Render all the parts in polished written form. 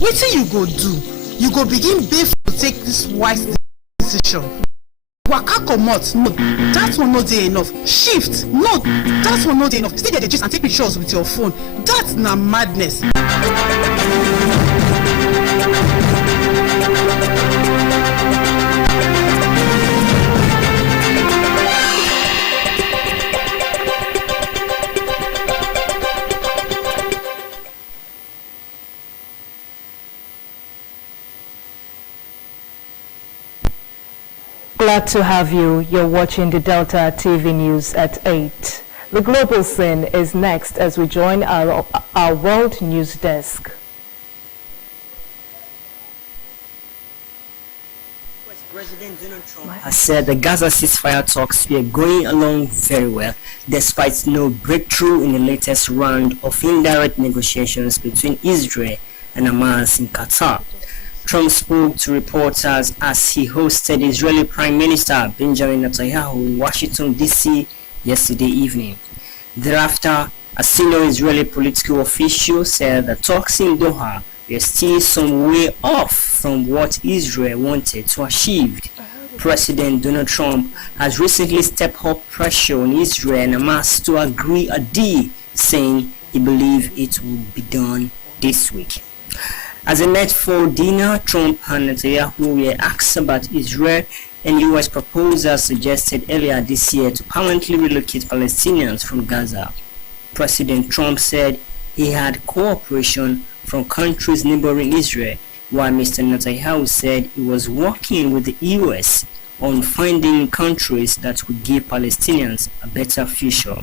Wetin you go do? You go begin beg to take this wise decision. Waka comot, no, that one no dey enough. Shift, no, that one no dey enough. Stay there dey gist and take pictures with your phone. That's na madness. Glad to have you. You're watching the Delta TV News at 8. The global scene is next as we join our world news desk. President Donald Trump has said the Gaza ceasefire talks were going along very well, despite no breakthrough in the latest round of indirect negotiations between Israel and Hamas in Qatar. Trump spoke to reporters as he hosted Israeli Prime Minister Benjamin Netanyahu in Washington, D.C. yesterday evening. Thereafter, a senior Israeli political official said the talks in Doha were still some way off from what Israel wanted to achieve. President Donald Trump has recently stepped up pressure on Israel and Hamas to agree a deal, saying he believes it will be done this week. As they met for dinner, Trump and Netanyahu were asked about Israel and U.S. proposals suggested earlier this year to permanently relocate Palestinians from Gaza. President Trump said he had cooperation from countries neighboring Israel, while Mr. Netanyahu said he was working with the U.S. on finding countries that would give Palestinians a better future.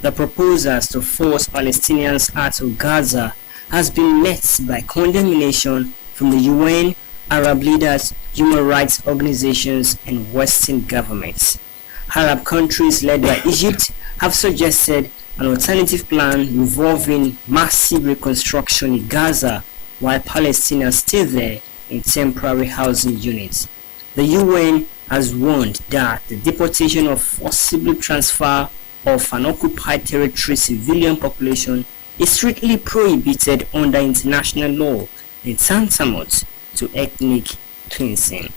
The proposals to force Palestinians out of Gaza has been met by condemnation from the UN, Arab leaders, human rights organizations, and Western governments. Arab countries led by Egypt have suggested an alternative plan involving massive reconstruction in Gaza while Palestinians stay there in temporary housing units. The UN has warned that the deportation or forcible transfer of an occupied territory civilian population is strictly prohibited under international law and tantamount to ethnic cleansing.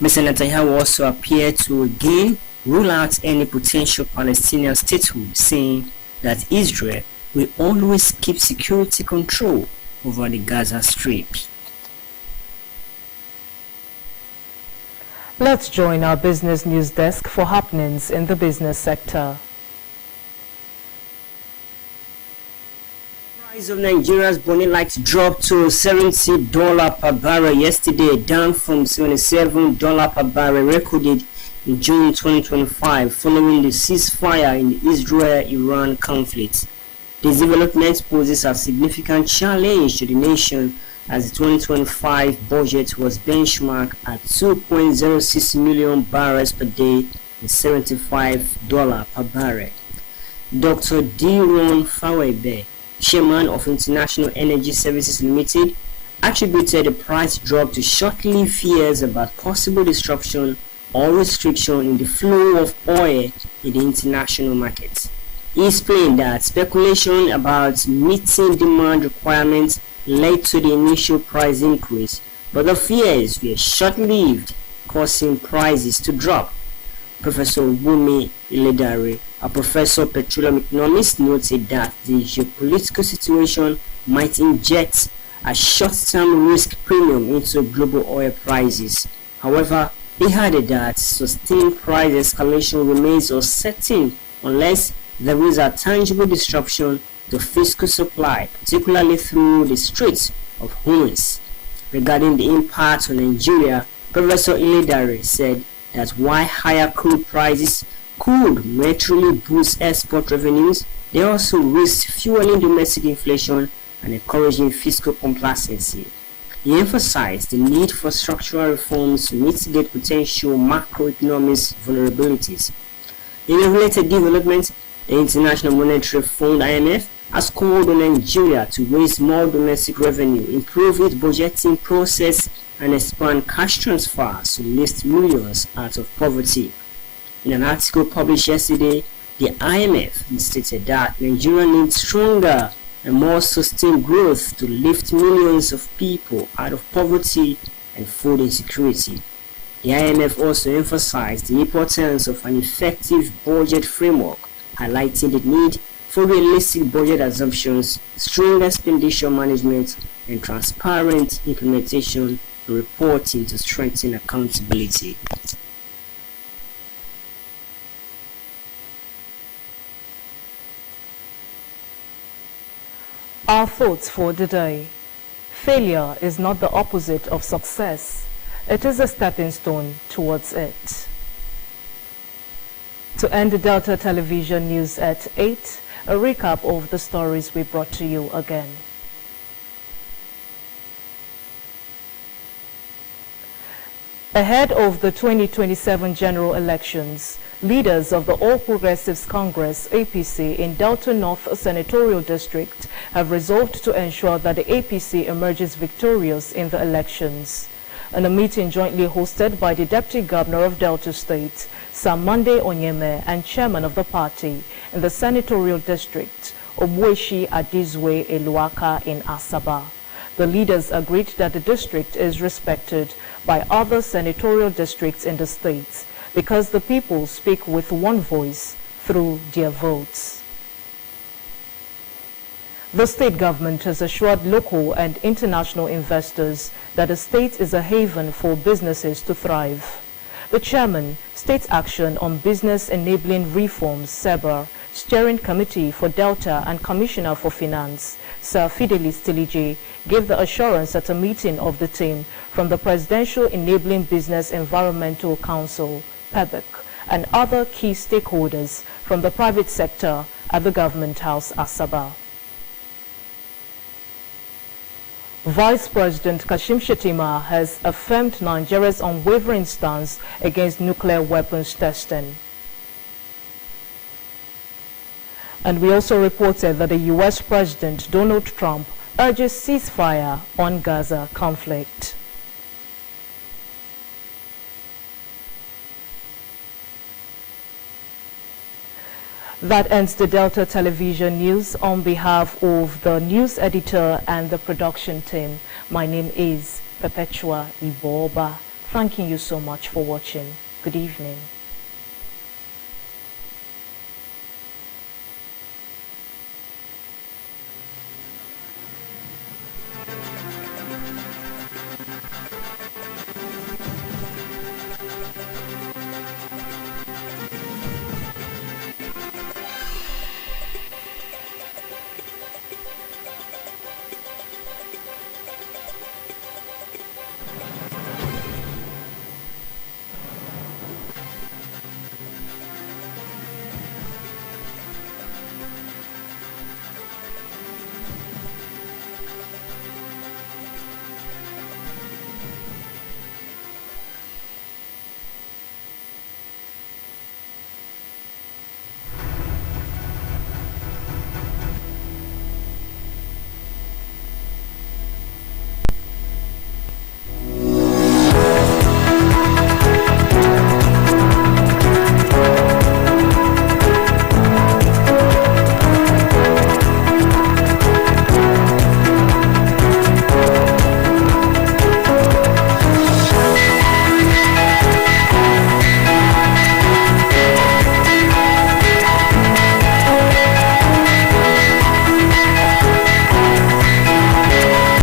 Mr. Netanyahu also appeared to again rule out any potential Palestinian statehood, saying that Israel will always keep security control over the Gaza Strip. Let's join our business news desk for happenings in the business sector. Price of Nigeria's bonylite dropped to $70 per barrel yesterday, down from $77 per barrel recorded in June 2025 following the ceasefire in the Israel-Iran conflict. This development poses a significant challenge to the nation as the 2025 budget was benchmarked at 2.06 million barrels per day and $75 per barrel. Dr. D. Ron Fawebe, chairman of International Energy Services Limited, attributed the price drop to short-lived fears about possible disruption or restriction in the flow of oil in the international markets. He explained that speculation about meeting demand requirements led to the initial price increase, but the fears were short-lived, causing prices to drop. Professor Wumi Iledare, a professor of petroleum economics, noted that the geopolitical situation might inject a short-term risk premium into global oil prices. However, he added that sustained price escalation remains uncertain unless there is a tangible disruption to fiscal supply, particularly through the Strait of Hormuz. Regarding the impact on Nigeria, Professor Iledare said that while higher crude prices could naturally boost export revenues, they also risk fueling domestic inflation and encouraging fiscal complacency. He emphasized the need for structural reforms to mitigate potential macroeconomic vulnerabilities. In a related development, the International Monetary Fund (IMF) has called on Nigeria to raise more domestic revenue, improve its budgeting process, and expand cash transfers to lift millions out of poverty. In an article published yesterday, the IMF stated that Nigeria needs stronger and more sustained growth to lift millions of people out of poverty and food insecurity. The IMF also emphasized the importance of an effective budget framework, highlighting the need for realistic budget assumptions, strong expenditure management, and transparent implementation and reporting to strengthen accountability. Our thoughts for the day. Failure is not the opposite of success. It is a stepping stone towards it. To end the Delta Television News at 8, a recap of the stories we brought to you again. Ahead of the 2027 general elections, leaders of the All Progressives Congress, APC, in Delta North Senatorial District have resolved to ensure that the APC emerges victorious in the elections. In a meeting jointly hosted by the Deputy Governor of Delta State, Samande Onyeme, and Chairman of the party in the Senatorial District, Obueshi Adizwe Eluaka in Asaba. The leaders agreed that the district is respected by other senatorial districts in the state because the people speak with one voice through their votes. The state government has assured local and international investors that the state is a haven for businesses to thrive. The chairman, State Action on Business Enabling Reforms, SEBA, Steering Committee for Delta and Commissioner for Finance, Sir Fidelis Tilije, gave the assurance at a meeting of the team from the Presidential Enabling Business Environmental Council, PEBIC, and other key stakeholders from the private sector at the Government House, Asaba. Vice President Kashim Shettima has affirmed Nigeria's unwavering stance against nuclear weapons testing. And we also reported that the U.S. President Donald Trump urges ceasefire on Gaza conflict. That ends the Delta Television News. On behalf of the news editor and the production team, my name is Perpetua Iboba. Thanking you so much for watching. Good evening.